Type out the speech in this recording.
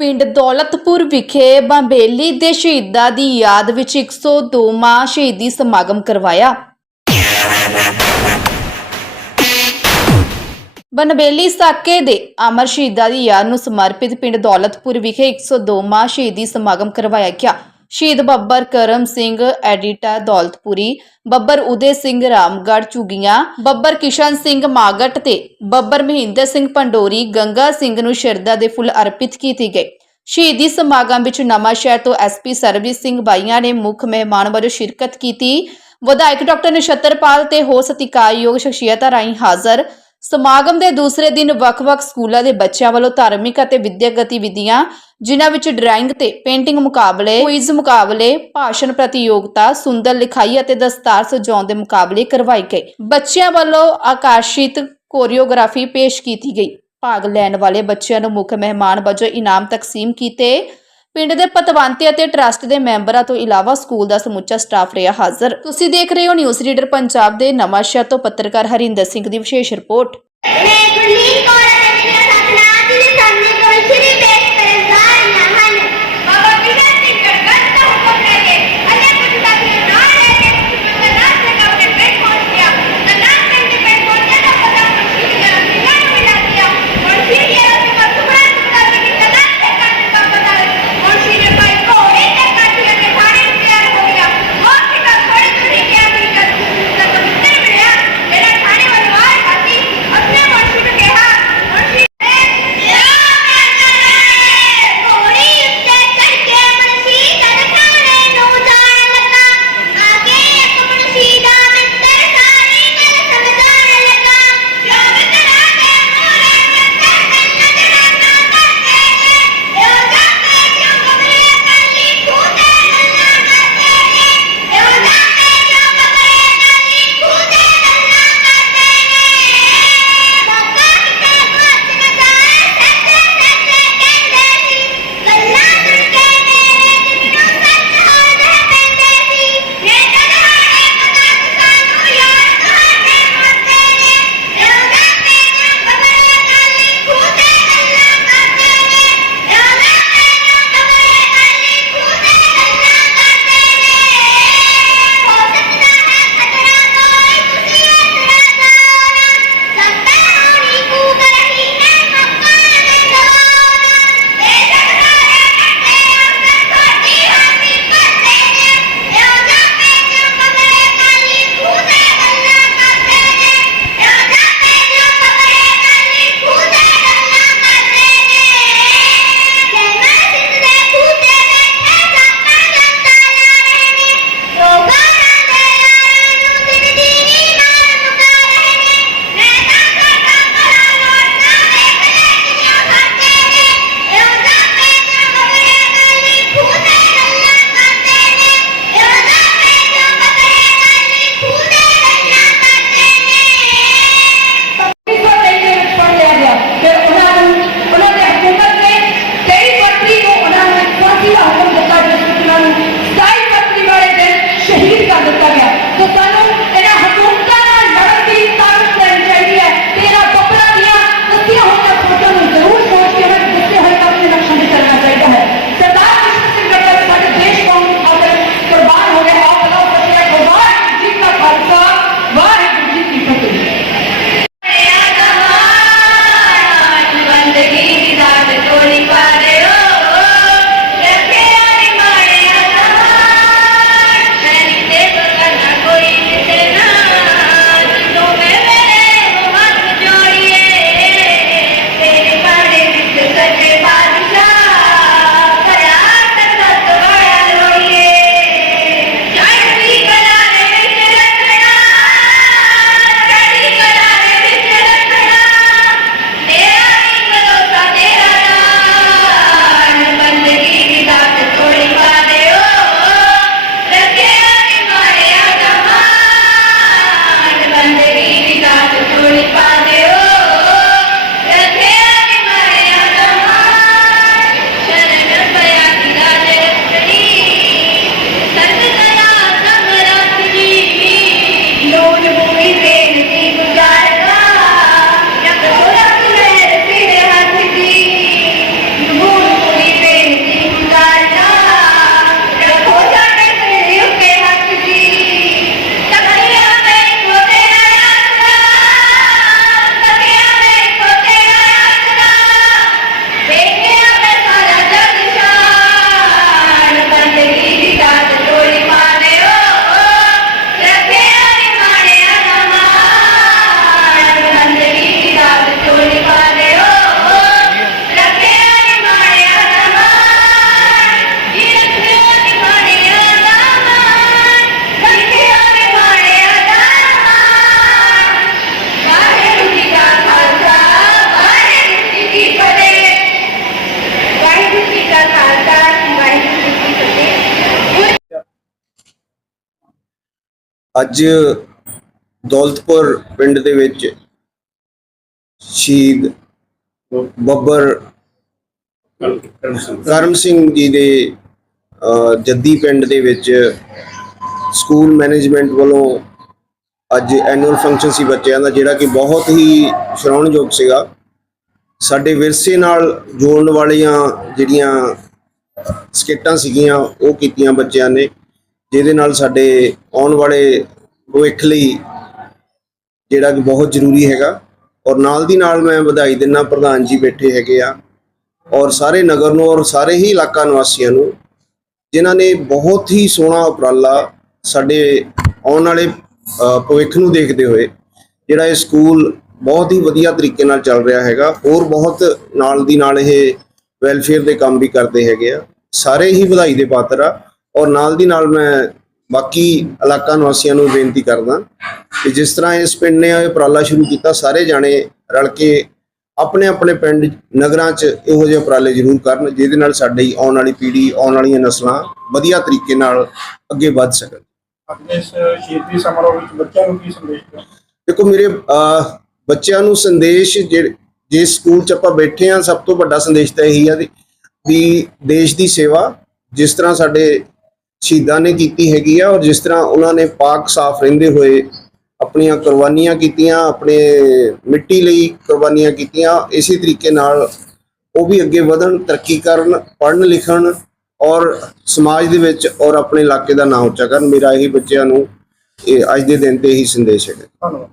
ਪਿੰਡ ਦੌਲਤਪੁਰ ਵਿਖੇ ਬੰਬੇਲੀ ਦੇ ਸ਼ਹੀਦਾਂ ਦੀ ਯਾਦ ਵਿੱਚ 102ਵਾਂ ਸ਼ਹੀਦੀ ਸਮਾਗਮ ਕਰਵਾਇਆ। ਬਨਬੇਲੀ ਸਾਕੇ ਦੇ ਅਮਰ ਸ਼ਹੀਦਾਂ ਦੀ ਯਾਦ ਨੂੰ ਸਮਰਪਿਤ ਪਿੰਡ ਦੌਲਤਪੁਰ ਵਿਖੇ 102ਵਾਂ ਸ਼ਹੀਦੀ ਸਮਾਗਮ ਕਰਵਾਇਆ ਗਿਆ। ਸ਼ਹੀਦ ਬੱਬਰ ਕਰਮ ਸਿੰਘ, ਐਡੀਟਰ ਦੌਲਤਪੁਰੀ, ਬੱਬਰ ਉਦੇ ਸਿੰਘ ਰਾਮਗੜ੍ਹ ਚੁਗੀਆਂ ਬੱਬਰ ਕਿਸ਼ਨ ਸਿੰਘ ਮਾਗਟ ਤੇ ਬੱਬਰ ਮਹਿੰਦਰ ਸਿੰਘ ਪੰਡੋਰੀ ਗੰਗਾ ਸਿੰਘ ਨੂੰ ਸ਼ਰਧਾ ਦੇ ਫੁੱਲ ਅਰਪਿਤ ਕੀਤੇ ਗਏ ਸ਼ਹੀਦੀ ਸਮਾਗਮ ਵਿੱਚ ਨਵਾਂ ਸ਼ਹਿਰ ਤੋਂ ਐਸਪੀ ਸਰਬਜੀਤ ਸਿੰਘ ਬਾਈਆਂ ਨੇ ਮੁੱਖ ਮਹਿਮਾਨ ਵਜੋਂ ਸ਼ਿਰਕਤ ਕੀਤੀ। ਵਿਧਾਇਕ ਡਾਕਟਰ ਨਛੱਤਰਪਾਲ ਤੇ ਹੋਰ ਸਤਿਕਾਰਯੋਗ ਸ਼ਖਸੀਅਤਾਂ ਰਾਹੀਂ ਹਾਜ਼ਰ ਸਮਾਗਮ ਦੇ ਦੂਸਰੇ ਦਿਨ ਵੱਖ-ਵੱਖ ਸਕੂਲਾਂ ਦੇ ਬੱਚਿਆਂ ਵੱਲੋਂ ਧਾਰਮਿਕ ਅਤੇ ਵਿਦਿਅਕ ਗਤੀਵਿਧੀਆਂ, ਜਿਨ੍ਹਾਂ ਵਿੱਚ ਡਰਾਇੰਗ ਤੇ ਪੇਂਟਿੰਗ ਮੁਕਾਬਲੇ, ਕੁਇਜ਼ ਮੁਕਾਬਲੇ, ਭਾਸ਼ਣ ਪ੍ਰਤੀਯੋਗਤਾ, ਸੁੰਦਰ ਲਿਖਾਈ ਅਤੇ ਦਸਤਾਰ ਸਜਾਉਣ ਦੇ ਮੁਕਾਬਲੇ ਕਰਵਾਏ ਗਏ। ਬੱਚਿਆਂ ਵੱਲੋਂ ਆਕਰਸ਼ਿਤ ਕੋਰੀਓਗ੍ਰਾਫੀ ਪੇਸ਼ ਕੀਤੀ ਗਈ। ਭਾਗ ਲੈਣ ਵਾਲੇ ਬੱਚਿਆਂ ਨੂੰ ਮੁੱਖ ਮਹਿਮਾਨ ਵਜੋਂ ਇਨਾਮ ਤਕਸੀਮ ਕੀਤੇ ਪਿੰਡ ਦੇ ਪਤਵੰਤੇ ਅਤੇ ਟਰੱਸਟ ਦੇ ਮੈਂਬਰਾਂ ਤੋਂ ਇਲਾਵਾ ਸਕੂਲ ਦਾ ਸਮੁੱਚਾ ਸਟਾਫ ਰਿਹਾ ਹਾਜ਼ਰ। ਤੁਸੀਂ ਦੇਖ ਰਹੇ ਹੋ ਨਿਊਜ਼ ਰੀਡਰ ਪੰਜਾਬ ਦੇ ਨਵਾਂ ਸ਼ਹਿਰ ਤੋਂ ਪੱਤਰਕਾਰ ਹਰਿੰਦਰ ਸਿੰਘ ਦੀ ਵਿਸ਼ੇਸ਼ ਰਿਪੋਰਟ। ਅੱਜ ਦੌਲਤਪੁਰ ਪਿੰਡ ਦੇ ਵਿੱਚ ਸ਼ਹੀਦ ਬੱਬਰ ਕਰਮ ਸਿੰਘ ਜੀ ਦੇ ਜੱਦੀ ਪਿੰਡ ਦੇ ਵਿੱਚ ਸਕੂਲ ਮੈਨੇਜਮੈਂਟ ਵੱਲੋਂ ਅੱਜ ਐਨੂਅਲ ਫੰਕਸ਼ਨ ਸੀ ਬੱਚਿਆਂ ਦਾ, ਜਿਹੜਾ ਕਿ ਬਹੁਤ ਹੀ ਸ਼ਰਵਣਯੋਗ ਸੀਗਾ। ਸਾਡੇ ਵਿਰਸੇ ਨਾਲ ਜੋੜਨ ਵਾਲੀਆਂ ਜਿਹੜੀਆਂ ਸਕਿੱਟਾਂ ਸੀਗੀਆਂ, ਉਹ ਕੀਤੀਆਂ ਬੱਚਿਆਂ ਨੇ। ਜਿਹਦੇ ਨਾਲ ਸਾਡੇ ਆਉਣ ਵਾਲੇ ਭਵਿੱਖ ਲਈ ਜਿਹੜਾ ਕਿ ਬਹੁਤ ਜ਼ਰੂਰੀ ਹੈਗਾ। ਔਰ ਨਾਲ ਦੀ ਨਾਲ ਮੈਂ ਵਧਾਈ ਦਿੰਨਾ ਪ੍ਰਧਾਨ ਜੀ ਬੈਠੇ ਹੈਗੇ ਆ। ਔਰ ਸਾਰੇ ਨਗਰ ਨੂੰ ਔਰ ਸਾਰੇ ਹੀ ਇਲਾਕਾ ਨਿਵਾਸੀਆਂ ਨੂੰ, ਜਿਨ੍ਹਾਂ ਨੇ ਬਹੁਤ ਹੀ ਸੋਹਣਾ ਉਪਰਾਲਾ ਸਾਡੇ ਆਉਣ ਵਾਲੇ ਭਵਿੱਖ ਨੂੰ ਦੇਖਦੇ ਹੋਏ, ਜਿਹੜਾ ਇਹ ਸਕੂਲ ਬਹੁਤ ਹੀ ਵਧੀਆ ਤਰੀਕੇ ਨਾਲ ਚੱਲ ਰਿਹਾ ਹੈਗਾ। ਹੋਰ ਬਹੁਤ ਨਾਲ ਦੀ ਨਾਲ ਇਹ ਵੈਲਫੇਅਰ ਦੇ ਕੰਮ ਵੀ ਕਰਦੇ ਹੈਗੇ ਆ। ਸਾਰੇ ਹੀ ਵਧਾਈ ਦੇ ਪਾਤਰ ਆ। ਔਰ ਨਾਲ ਦੀ ਨਾਲ ਮੈਂ ਬਾਕੀ ਇਲਾਕਾ ਨਿਵਾਸੀਆਂ ਨੂੰ ਬੇਨਤੀ ਕਰਦਾ ਕਿ ਜਿਸ ਤਰ੍ਹਾਂ ਇਸ ਪਿੰਡ ਨੇ ਇਹ ਉਪਰਾਲਾ ਸ਼ੁਰੂ ਕੀਤਾ ਸਾਰੇ ਜਾਣੇ ਰਲ ਕੇ ਆਪਣੇ ਆਪਣੇ ਪਿੰਡ ਨਗਰਾਂ 'ਚ ਇਹੋ ਜਿਹੇ ਉਪਰਾਲੇ ਜ਼ਰੂਰ ਕਰਨ ਜਿਹਦੇ ਨਾਲ ਸਾਡੀ ਆਉਣ ਵਾਲੀ ਪੀੜ੍ਹੀ ਆਉਣ ਵਾਲੀਆਂ ਨਸਲਾਂ ਵਧੀਆ ਤਰੀਕੇ ਨਾਲ ਅੱਗੇ ਵੱਧ ਸਕਣ। ਆਪਣੇ ਇਸ ਸ਼ਹੀਦੀ ਸਮਾਰੋਹ ਵਿੱਚ ਬੱਚਿਆਂ ਨੂੰ ਕੀ ਸੰਦੇਸ਼ ਦਿਓ ਦੇਖੋ ਮੇਰੇ ਬੱਚਿਆਂ ਨੂੰ ਸੰਦੇਸ਼ ਜਿਸ ਸਕੂਲ 'ਚ ਆਪਾਂ ਬੈਠੇ ਆ ਸਭ ਤੋਂ ਵੱਡਾ ਸੰਦੇਸ਼ ਤਾਂ ਇਹੀ ਆ ਵੀ ਦੇਸ਼ ਦੀ ਸੇਵਾ ਜਿਸ ਤਰ੍ਹਾਂ ਸਾਡੇ ਸ਼ਹੀਦਾਂ ਨੇ ਕੀਤੀ ਹੈਗੀ ਆ ਔਰ ਜਿਸ ਤਰ੍ਹਾਂ ਉਹਨਾਂ ਨੇ ਪਾਕ ਸਾਫ਼ ਰਹਿੰਦੇ ਹੋਏ ਆਪਣੀਆਂ ਕੁਰਬਾਨੀਆਂ ਕੀਤੀਆਂ, ਆਪਣੇ ਮਿੱਟੀ ਲਈ ਕੁਰਬਾਨੀਆਂ ਕੀਤੀਆਂ, ਇਸੇ ਤਰੀਕੇ ਨਾਲ ਉਹ ਵੀ ਅੱਗੇ ਵਧਣ, ਤਰੱਕੀ ਕਰਨ, ਪੜ੍ਹਨ ਲਿਖਣ ਔਰ ਸਮਾਜ ਦੇ ਵਿੱਚ ਔਰ ਆਪਣੇ ਇਲਾਕੇ ਦਾ ਨਾਮ ਉੱਚਾ ਕਰਨ। ਮੇਰਾ ਇਹੀ ਬੱਚਿਆਂ ਨੂੰ ਇਹ ਅੱਜ ਦੇ ਦਿਨ ਤੇ ਇਹੀ ਸੰਦੇਸ਼ ਹੈ ਧੰਨਵਾਦ।